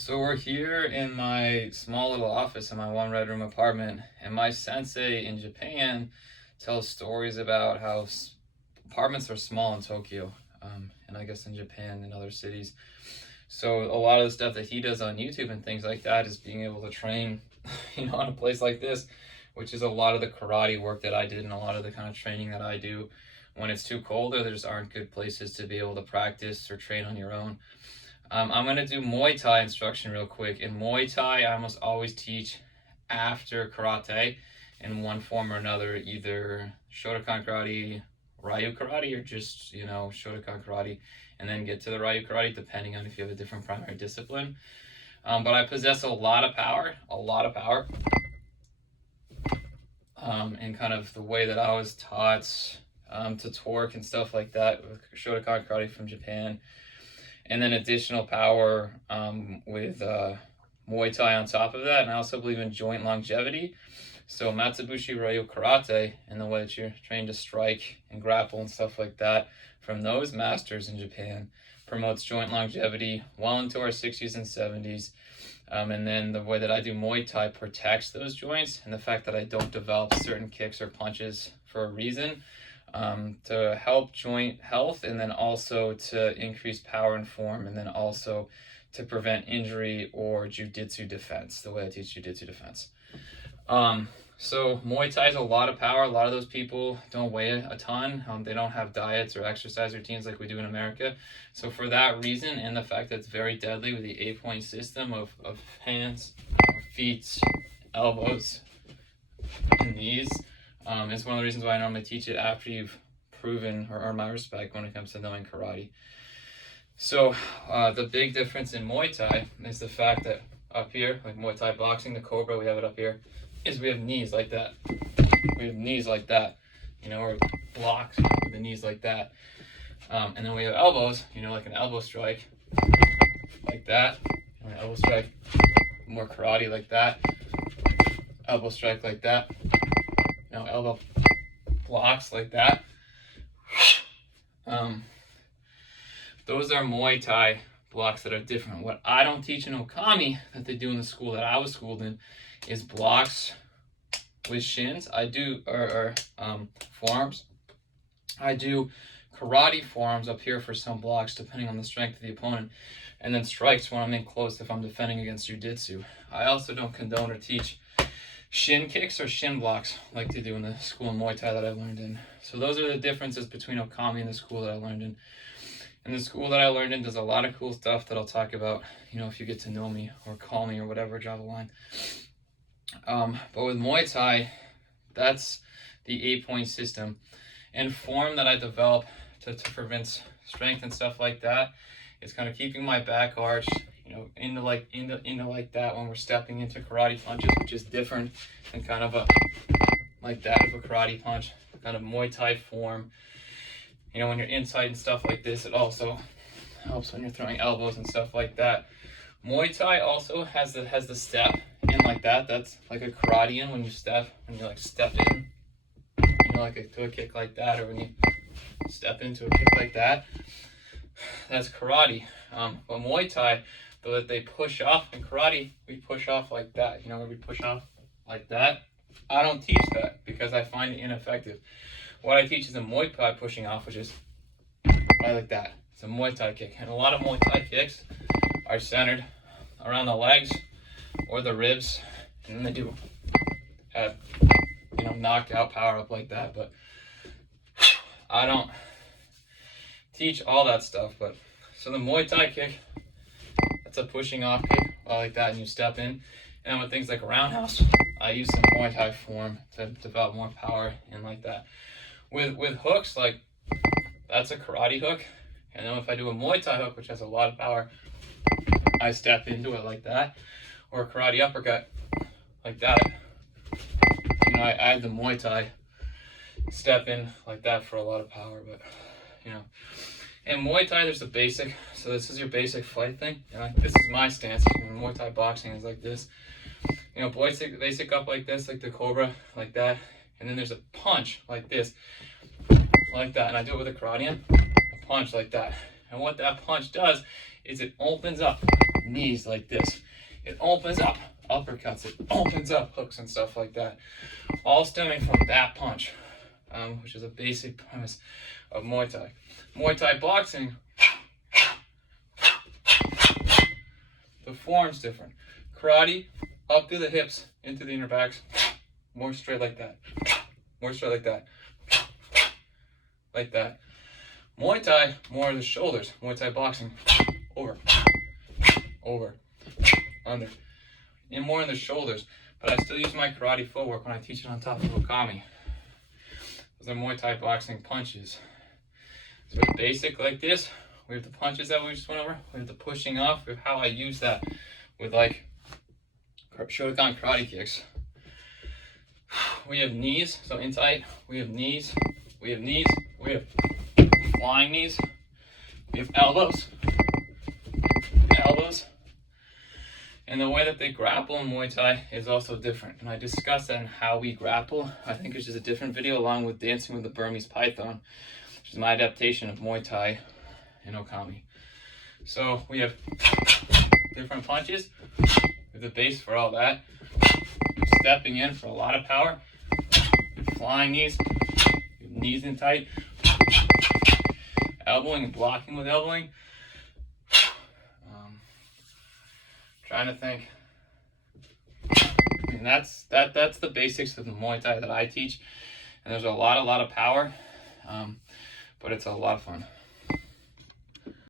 So we're here in my small little office in my one-bedroom apartment, and my sensei in Japan tells stories about how apartments are small in Tokyo, and I guess in Japan and other cities. So a lot of the stuff that he does on YouTube and things like that is being able to train, on a place like this, which is a lot of the karate work that I did and a lot of the kind of training that I do. When it's too cold or there just aren't good places to be able to practice or train on your own. I'm going to do Muay Thai instruction real quick. In Muay Thai, I almost always teach after karate in one form or another, either Shotokan karate, Ryu karate, or just, Shotokan karate, and then get to the Ryu karate depending on if you have a different primary discipline. But I possess a lot of power, and kind of the way that I was taught to torque and stuff like that with Shotokan karate from Japan. And then additional power with Muay Thai on top of that. And I also believe in joint longevity. So Matsubushi Ryu Karate, and the way that you're trained to strike and grapple and stuff like that from those masters in Japan, promotes joint longevity well into our 60s and 70s. And then the way that I do Muay Thai protects those joints, and the fact that I don't develop certain kicks or punches for a reason. To help joint health, and then also to increase power and form, and then also to prevent injury or jiu-jitsu defense, the way I teach jiu-jitsu defense. So Muay Thai is a lot of power. A lot of those people don't weigh a ton. They don't have diets or exercise routines like we do in America. So for that reason, and the fact that it's very deadly with the 8-point system of hands, feet, elbows, and knees, it's one of the reasons why I normally teach it after you've proven or earned my respect when it comes to knowing karate. So the big difference in Muay Thai is the fact that up here, like Muay Thai boxing, the Cobra, we have it up here, is we have knees like that. We have knees like that, or blocks with the knees like that. And then we have elbows, like an elbow strike, like that. An elbow strike, more karate like that. Elbow strike like that. Elbow blocks like that. Those are Muay Thai blocks that are different. What I don't teach in Okami that they do in the school that I was schooled in is blocks with shins. I do forearms. I do karate forearms up here for some blocks depending on the strength of the opponent, and then strikes when I'm in close if I'm defending against jiu-jitsu. I also don't condone or teach shin kicks or shin blocks like they do in the school in Muay Thai that I've learned in. So those are the differences between Okami and the school that I learned in. And the school that I learned in does a lot of cool stuff that I'll talk about, if you get to know me or call me or whatever, draw the line. But with Muay Thai, that's the 8-point system. And form that I develop to prevent strength and stuff like that is kind of keeping my back arched, into like that when we're stepping into karate punches, which is different than kind of like that of a karate punch, kind of Muay Thai form. When you're inside and stuff like this, it also helps when you're throwing elbows and stuff like that. Muay Thai also has the step in like that. That's like a karate in when you step in, to a kick like that, or when you step into a kick like that. That's karate. But Muay Thai, though, that they push off. In karate, we push off like that. Where we push off like that. I don't teach that because I find it ineffective. What I teach is a Muay Thai pushing off, which is right like that. It's a Muay Thai kick. And a lot of Muay Thai kicks are centered around the legs or the ribs. And then they do have, knockout power up like that. But I don't teach all that stuff. But so the Muay Thai kick, that's a pushing off kick like that, and you step in. And with things like a roundhouse, I use some Muay Thai form to develop more power and like that. With hooks, like that's a karate hook, and then if I do a Muay Thai hook, which has a lot of power, I step into it like that, or a karate uppercut like that. I add the Muay Thai step in like that for a lot of power, but in Muay Thai there's a basic. So this is your basic fight thing. This is my stance. Muay Thai boxing is like this. Basic up like this, like the Cobra, like that. And then there's a punch like this, like that. And I do it with a karate, a punch like that. And what that punch does is it opens up knees like this. It opens up, uppercuts, it opens up, hooks and stuff like that. All stemming from that punch, which is a basic premise of Muay Thai. Muay Thai boxing, the form's different. Karate, up through the hips, into the inner backs, more straight like that, more straight like that, like that. Muay Thai, more of the shoulders. Muay Thai boxing, over, over, under, and more in the shoulders. But I still use my karate footwork when I teach it on top of Okami. Those are Muay Thai boxing punches. So it's basic like this. We have the punches that we just went over. We have the pushing off. We have how I use that with like Shotokan karate kicks. We have knees, so in tight. We have knees. We have knees. We have flying knees. We have elbows. Elbows. And the way that they grapple in Muay Thai is also different. And I discussed that in how we grapple. I think it's just a different video along with Dancing with the Burmese Python, which is my adaptation of Muay Thai and Okami. So we have different punches. We have the base for all that. Stepping in for a lot of power. Flying knees. Knees in tight. Elbowing and blocking with elbowing. Trying to think. And that's the basics of the Muay Thai that I teach. And there's a lot of power. But it's a lot of fun.